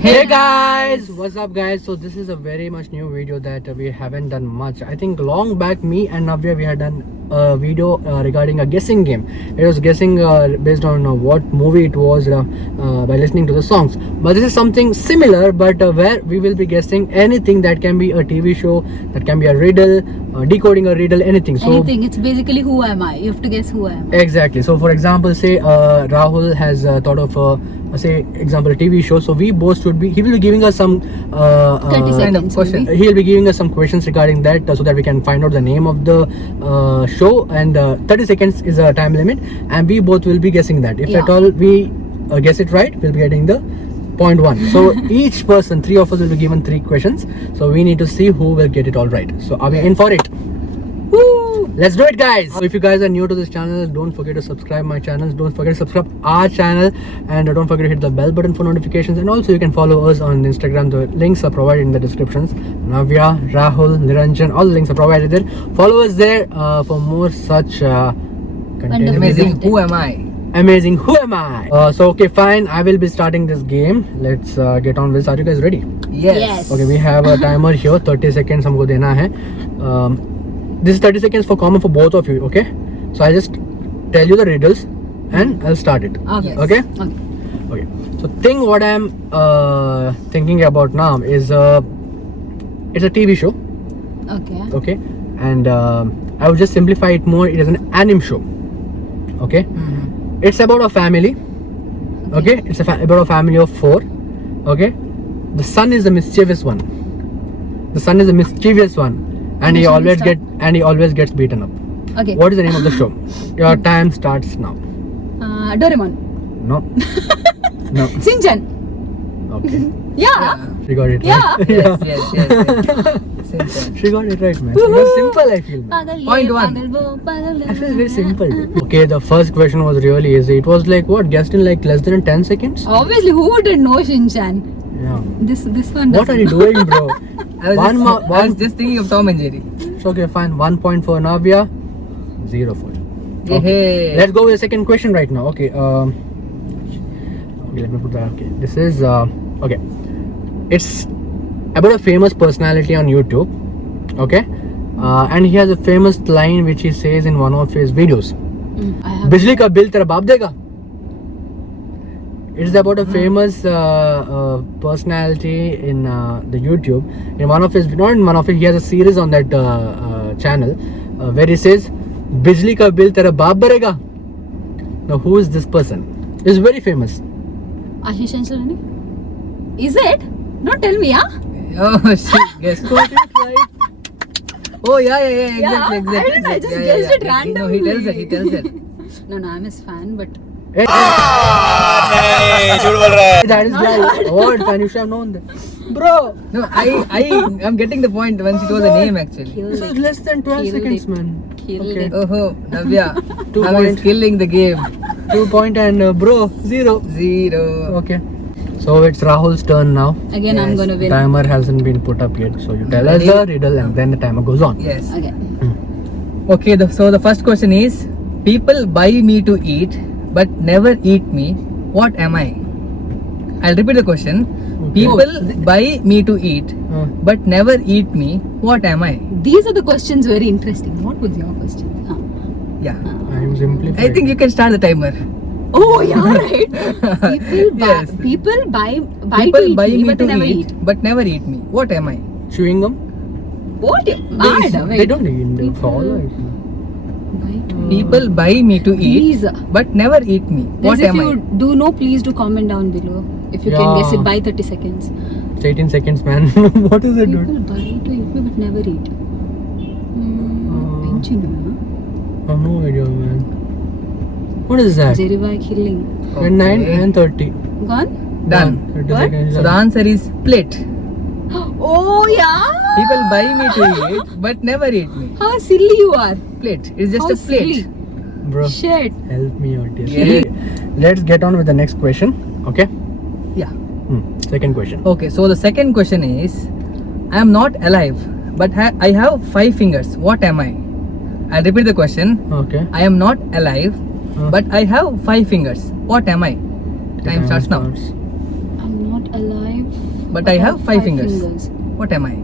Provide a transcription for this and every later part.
Hey guys, what's up guys? So this is a very much new video that we haven't done much. I think long back me and Navya we had done a video regarding a guessing game. It was guessing based on what movie it was by listening to the songs. But this is something similar, but where we will be guessing anything that can be a TV show, that can be a riddle, decoding a riddle, anything. So anything. It's basically who am I? You have to guess who I am. Exactly. So for example, say Rahul has thought of say example TV show. So we both should be. He will be giving us some 30 seconds question. maybe. He'll be giving us some questions regarding that, so that we can find out the name of the show. And 30 seconds is a time limit, and we both will be guessing that. If at all we guess it right, we'll be getting the 0.1. So each person, 3 of us will be given 3 questions. So we need to see who will get it all right. So are we in for it? Woo! Let's do it, guys. So if you guys are new to this channel, don't forget to subscribe my channel. Don't forget to subscribe our channel, and don't forget to hit the bell button for notifications. And also you can follow us on Instagram. The links are provided in the descriptions. Navya, Rahul, Niranjan, all the links are provided there. Follow us there for more such content. Amazing. Who am I? Amazing. Who am I? So okay, fine. I will be starting this game. Let's get on with. Are you guys ready? Yes. Okay, we have a timer here. 30 seconds हमको देना है. This is 30 seconds for common for both of you. Okay. So I'll just tell you the riddles and I'll start it. Okay. Okay. Okay. Okay. So thing what I'm thinking about now is it's a TV show. Okay. Okay. And I would just simplify it more. It is an anime show. Okay. It's about a family. Okay. It's about a family of 4. Okay. The son is the mischievous one. The son is the mischievous one, and he always gets beaten up. Okay. What is the name of the show? Your time starts now. Doraemon. No. No. Shinchan. Okay. Yeah. She got it Yeah. right. Yes. Simple. She got it right, man. It was simple, I feel. Pagal ye, Point one. pagal wo, pagal Actually, it's very simple. Okay, the first question was really easy. It was like what? Guessed in like less than 10 seconds? Obviously, who wouldn't know Shinchan? Yeah. This one. What are you doing, bro? I was just thinking of Tom and Jerry. It's okay, fine. 1 point for Navya, 0 for you. Hey. Let's go with the second question right now. Okay. Okay, let me put that. Okay. This is okay. It's about a famous personality on YouTube. Okay. And he has a famous line which he says in one of his videos. I have. बिजली का bill तेरा बाप देगा. It's about a famous personality in the YouTube. In one of his, not in one of it, he has a series on that channel where he says, "Bijli ka bill tera baap bharega." Now, who is this person? He's very famous. Ashish Ansarani? Is it? Don't tell me, yeah? Oh shit. Guess. Got it right. Oh yeah. Exactly. I didn't. I just guessed it No, randomly. he tells it. No, I'm his fan, but Hey, that is like what? Man, you should have known that, bro. No, I'm getting the point once it was a name actually. killed So it. it's less than 12 Killed seconds, it. man. Killed Okay. it. Oh, Navya. 2 Now he's point. killing the game. 2 point and bro, 0. 0. Okay. So it's Rahul's turn now. Again, I'm Yes. gonna win. Timer hasn't been put up yet, so you tell us the riddle and then the timer goes on. Yes. Okay. Okay. So the first question is: people buy me to eat, but never eat me. What am I? I'll repeat the question. People buy me to eat, but never eat me. What am I? These are the questions very interesting. What was your question? Huh. Yeah. I'm simplifying. I think you can start the timer. Oh, yeah, right. People buy, Yes. people buy People to buy eat me, me but to they never eat, but never eat me. What am I? Chewing gum. What? Mad. They don't eat them. Follow it. Buy to eat. People buy me to eat, Please. but never eat me. What Guys, if am you I? do know, please do comment down below. If you can Yeah. guess it by 30 seconds. It's 18 seconds, man. What is it, dude? People buy to eat me, but never eat. Penchina. I have no idea, man. What is that? Jeribai killing. At 9 and 30. Gone? Done. 30 What? seconds. So the answer is plate. Oh, yeah. People buy me to eat, but never eat me. How silly you are. Plate. It's just How a plate. silly. Bro, Shit. help me out here. Yeah. Let's get on with the next question. Okay? Yeah. Second question. Okay. So the second question is: I am not alive, but I have 5 fingers. What am I? I'll repeat the question. Okay. I am not alive, but I have 5 fingers. What am I? Time starts now. I'm not alive. but I have 5 fingers. What am I?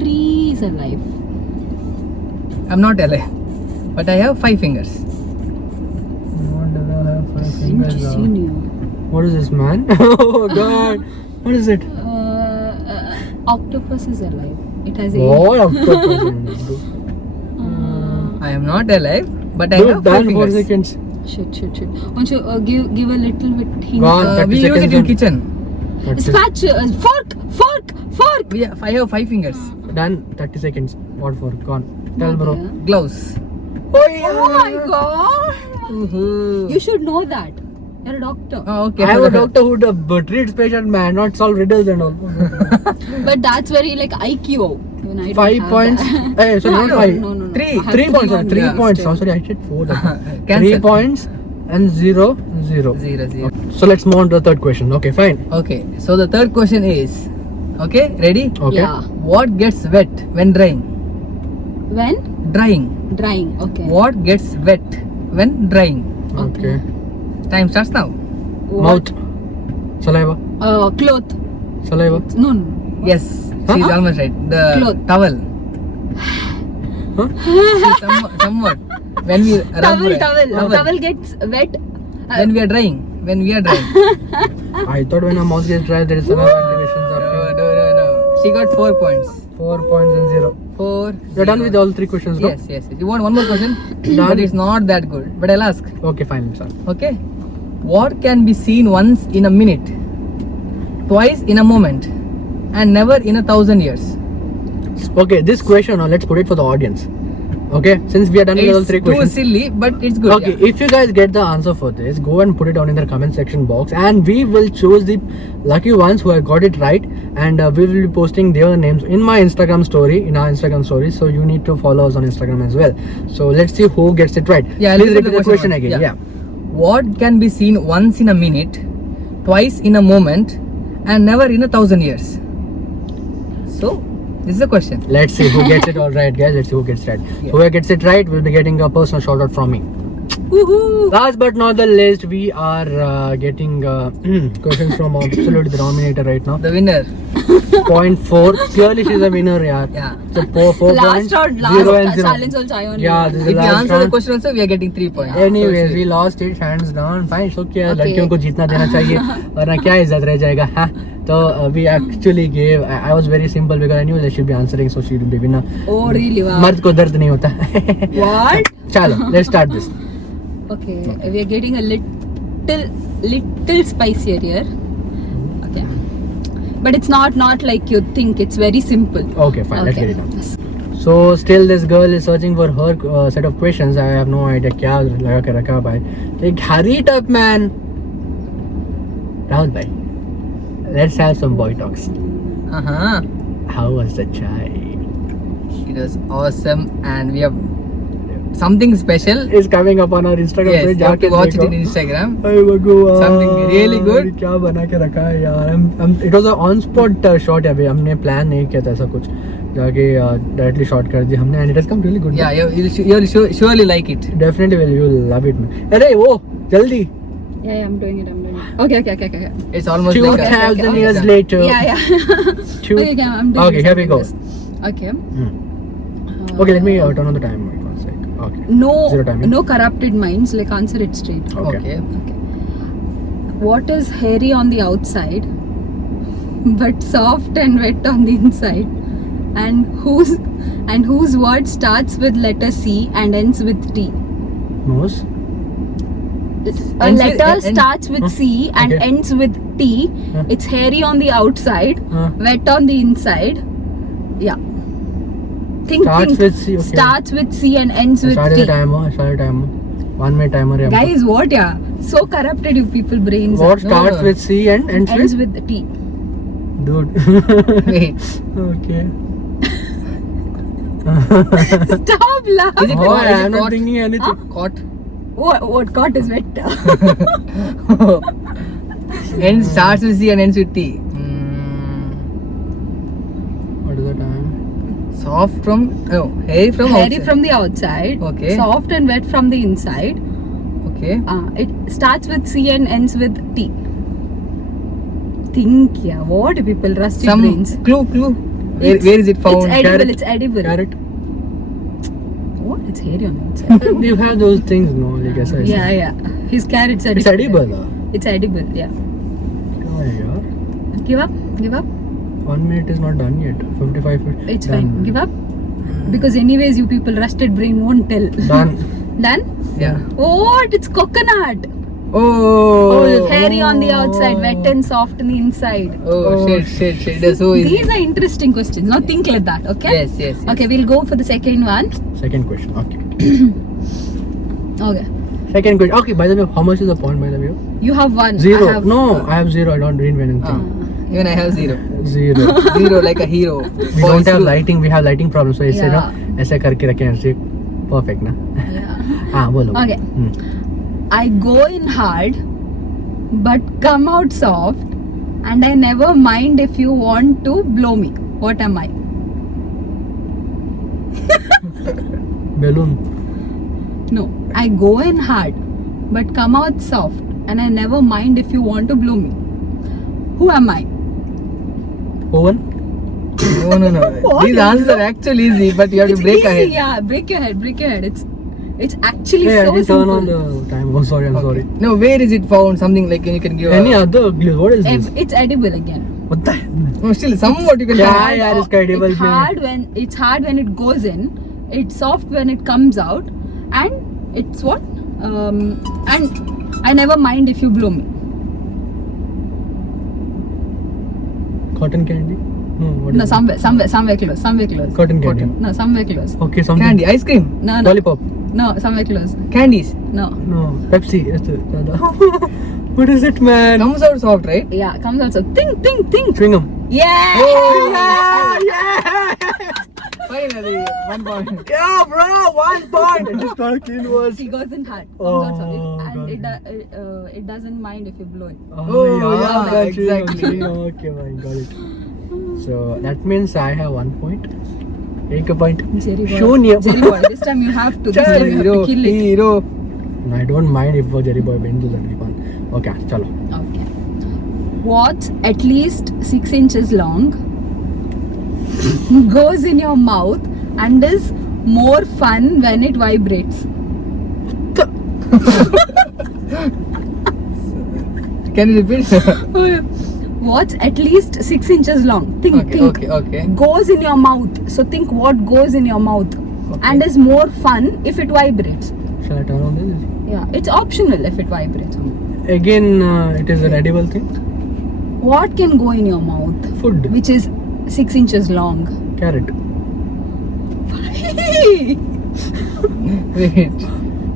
Tree is alive. I'm not alive, but I have 5 fingers. What does I have five Didn't fingers you now? see new? What is this, man? Oh god. What is it? Octopus is alive. It has What octopus? I am not alive, but I Dude, have 5 done 4 fingers. seconds. Shit. Won't you give a little bit hint? Gone. 30 We use it seconds in on- kitchen. That's it. Spatula, fork. I have 5 fingers. Done. 30 seconds. What for? Gone. Tell bro. Gloves. Oh yeah. Oh my god! Woohoo. You should know that. You're a doctor. Oh, okay. I have a doctor who treats patient, man, not solve riddles and all. But that's very like IQ. When I don't 5 have points. that. Hey, so not 5. No. Three. I have 3 points. only. 3 Yeah. points. Oh, sorry, I said 4. 3 Cancel. points and 0. 0. So let's move on to the third question. Okay, fine. Okay, so the third question is, okay, ready? Okay. Yeah. What gets wet when drying? When? Drying. Drying. Okay. What gets wet when drying? Okay. Time starts now. What? Mouth. Saliva. Cloth. Saliva. No. Yes, she's Huh? almost right. The Cloth. towel. Huh? Somewhat. When we rub Towel gets wet. when we are drying. I thought when a mouth gets dry, there is saliva activations. No. She got 4 points. 4 points and 0. 4. You're done with all 3 questions, no? Yes. You want one more question? Done. But it's not that good. But I'll ask. Okay, fine, sir. Okay. What can be seen once in a minute, twice in a moment, and never in 1,000 years? Okay, this question, let's put it for the audience. Okay, since we are done with all It's 3 too questions. silly, but it's good. Okay, if you guys get the answer for this, go and put it down in the comment section box, and we will choose the lucky ones who have got it right, and we will be posting their names in my Instagram story, so you need to follow us on Instagram as well. So let's see who gets it right. Yeah, Please listen to repeat the question once. again. Yeah. What can be seen once in a minute, twice in a moment, and never in 1,000 years? So, this is the question. Let's see who gets it all right, guys. Let's see who gets it right. Yeah. Whoever gets it right will be getting a personal shout out from me. Woohoo! Last but not the least, we are getting questions from absolute denominator right now. The winner. 0.4. Clearly, she's a winner, yeah. Yeah. So 4 Last points. round, 0 and 0. challenge also I only Yeah, won. this is If the you last answer the round. question also, we are getting 3 points. Anyways, So we lost it hands down. Fine, so क्या Okay. लड़कियों को जीतना देना चाहिए वरना क्या इज्जत रह जाएगा हाँ तो we actually gave I was very simple because I knew that she'd be answering so she would be winner. Oh really? Wow. मर्द को दर्द नहीं होता What? चलो let's start this. Okay, we are getting a little spicier here. Okay, but it's not like you think. It's very simple. Okay, fine, let's get it done. Yes. So still this girl is searching for her set of questions. I have no idea क्या लगा के रखा भाई. Like hurry it up, man. Rahul bhai, let's have some boy talks. Uh-huh. How was the chai? It was awesome, and we have something special. Is coming up on our Instagram Yes, page. you have to जाके watch it देखो. in Instagram. Hey भगवान, Something really good. क्या बना के रखा है यार. It was a on spot shot है अभी. हमने plan नहीं किया था ऐसा कुछ. जाके directly shot कर दिया हमने and it has come really good. Yeah, you'll surely like it. Definitely will. You'll love it, man. अरे वो जल्दी. Yeah, I'm doing it. Okay. It's almost 2,000 years okay. later. Yeah. Two- Okay, I'm doing Okay, this, here we I'm go. doing this. Okay. Okay, let me turn on the timer. One sec. Okay. Zero timing. No corrupted minds. Like answer it straight. Okay. Okay. What is hairy on the outside, but soft and wet on the inside, and whose word starts with letter C and ends with T? Nose. A Ends with- letter and- starts with C and Okay. ends with T. Huh. It's hairy on the outside, wet on the inside. Yeah. Think. Starts with C, okay. Starts with C and ends with Start T. the timer. 1 minute timer. है हमको. Guys, what? Yeah. So corrupted, you people brains. What are. starts No. with C and ends Ends with? with T. Dude. Wait. Okay. Stop laughing. Is it Oh, caught? Is it I'm not caught? thinking anything. Caught. What caught is wet. And starts with C and ends with T. What is the time? Soft from hairy from Hairy outside. from the outside. Okay. Soft and wet from the inside. Okay. It starts with C and ends with T. think, yeah. What do people rusty Some brains? clue. Where is it found? It's edible. Carrot. It's edible. Carrot. What? It's hairy on the outside. You have those things, no? Like I said. Yeah. His carrots are. It's edible. It's edible. Yeah. Oh, yeah. Give up. 1 minute is not done yet. 55. It's done. fine. Give up. Because anyways, you people rusted brain won't tell. Done. Done? Yeah. What? It's coconut. Oh. It's hairy on the outside, wet and soft on the inside. Oh, shit. That's so easy. These are interesting questions. Now think like that, okay? Yes. Okay, we'll go for the second one. Second question. Okay. Okay. Second question. Okay, by the way, how much is the point, by the way? You have one. 0. I have, No, I have 0. I don't read anything. Even I have 0. 0. 0 like a hero. We don't have lighting. We have lighting problems. So ऐसे ना Yeah. ऐसे करके रखे हैं ऐसे perfect ना. Yeah. हाँ बोलो. Okay. I go in hard, but come out soft, and I never mind if you want to blow me. What am I? Balloon. No. I go in hard, but come out soft, and I never mind if you want to blow me. Who am I? Oven. No. What These is answers are actually easy, but you have It's to break easy, ahead. Yeah, break your head. It's actually Hey, I so didn't simple. turn on the time. Oh, sorry. I'm Okay. sorry. No, where is it found? Something like you can give. Any other clue? What is this? It's edible again. What the? No, still somewhat you can. Yeah, find. यार इसका edible It's hard when it goes in. It's soft when it comes out, and it's what? And I never mind if you blow me. Cotton candy? No. What No, is somewhere close. it? Cotton candy. No, somewhere close. Okay, something. Candy, ice cream, No. Lollipop. No, somewhere close. candies. No. No. Pepsi. What is it, man? Comes out soft, right? Yeah, comes out. So think. Chewing gum. Yeah. Oh, yeah. Finally, 1 point. Yeah, bro. 1 point. I just got a clean words. He goes in hard. Oh, Comes out soft. God. And it doesn't mind if you blow it. Oh, yeah, exactly. Okay, man, got it. So that means I have 1 point. 1 point. Jerry boy. Shoonya. Jerry boy. This time you have to. This time you have to kill it. Hero. No, I don't mind if वो Jerry boy wins the one. Okay, चलो. Okay. What's at least 6 inches long, goes in your mouth, and is more fun when it vibrates? Can you repeat? What's at least 6 inches long? Think. Okay. Goes in your mouth. So think what goes in your mouth, and is more fun if it vibrates. Shall I turn on this? Yeah, it's optional if it vibrates. Again, it is an edible thing. What can go in your mouth, Food. which is 6 inches long? Carrot. Wait.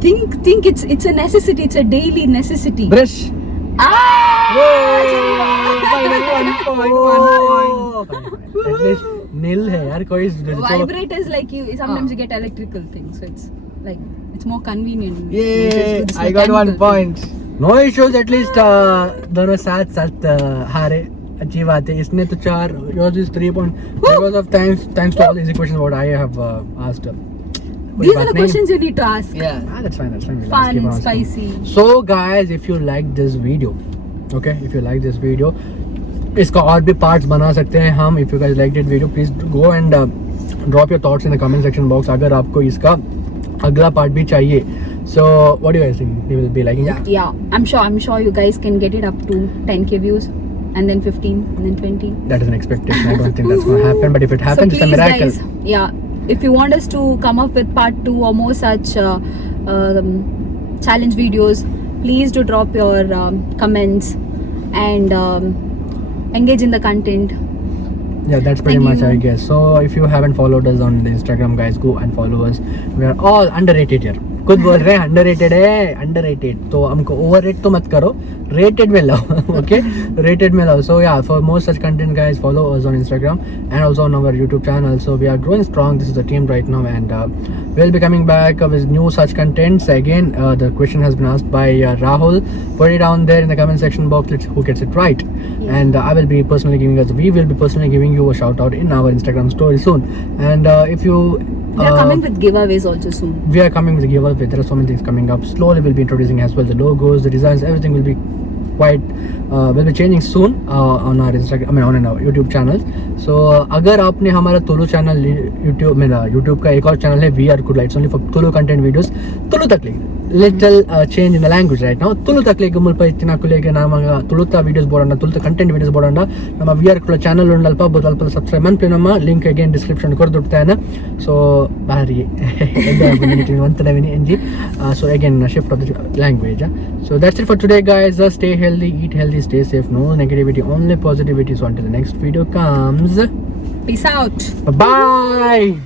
Think it's a necessity. It's a daily necessity. Brush. Finally, 1 point. At least nil है यार कोई. Vibrate is like sometimes you get electrical things, so it's more convenient. Yay! It's I got 1 mechanical point. No issues. At least दोनों साथ हारे. अच्छी बात है. इसने तो 4. Yours is 3 point. Because of thanks to all these questions what I have asked. These are the questions you need to ask. Yeah. That's fine. We'll keep Fun, on asking. spicy. So guys, if you like this video, okay, if you like this video, इसका और भी parts बना सकते हैं हम. If you guys liked this video, please go and drop your thoughts in the comment section box. अगर आपको इसका अगला part भी चाहिए. So what do you guys think? You will be liking it? Yeah, I'm sure you guys can get it up to 10k views, and then 15, and then 20. That is an expectation. I don't think that's going to happen. But if it happens, So it's a please, miracle. guys, yeah, if you want us to come up with part 2 or more such challenge videos, please do drop your comments and engage in the content. Yeah, that's pretty Thank much you. I guess. So if you haven't followed us on the Instagram, guys, go and follow us. We are all underrated here. खुद बोल रहे हैं underrated है, underrated. तो हमको overrate तो मत करो, rated में लाओ, okay? Rated में लाओ. So yeah, for more such content, guys, follow us on Instagram and also on our YouTube channel. So we are growing strong. This is the team right now, and we'll be coming back with new such contents. Again, the question has been asked by Rahul. Put it down there in the comment section box. Let's who gets it right. Yeah. And we will be personally giving you a shout out in our Instagram story soon. And if you We are coming with giveaways also soon. we are coming with a giveaway. There are so many things coming up. Slowly we'll be introducing as well the logos, the designs, everything will be quite will be changing soon on our Instagram, I mean on our YouTube channels. So अगर आपने हमारा Tulu channel YouTube मेरा YouTube का एक और channel है we are कुड lights only for Tulu content videos Tulu तक लेके little change in the language right now Tulu ತಕ್ಲೆಗೆ ಮುಲ್ಪ ಇತ್ತಿನ ಕುಲೆಗೆ ನಮಗ ತುಳುತ ವಿಡಿಯೋಸ್ ಬೋಡಂಡ ತುಳುತ ಕಂಟೆಂಟ್ ವಿಡಿಯೋಸ್ ಬೋಡಂಡ ನಮ್ಮ ವಿ ಆರ್ ಕುಲ ಚಾನಲ್ ಉಂಡಲ್ಪ ಬೋದಲ್ಪ ಸಬ್ಸ್ಕ್ರೈಬ್ ಮನ್ಪೆ ನಮ್ಮ ಲಿಂಕ್ ಅಗೇನ್ ಡಿಸ್ಕ್ರಿಪ್ಷನ್ ಕೊರ್ದುಡ್ತಾನೆ ಸೊ ಬಾರಿ ಒಂತನವಿನಿ ಎಂಜಿ so again shift of the language so that's it for today guys. Stay healthy, eat healthy, stay safe, no negativity, only positivity. So until the next video comes, Peace out. bye.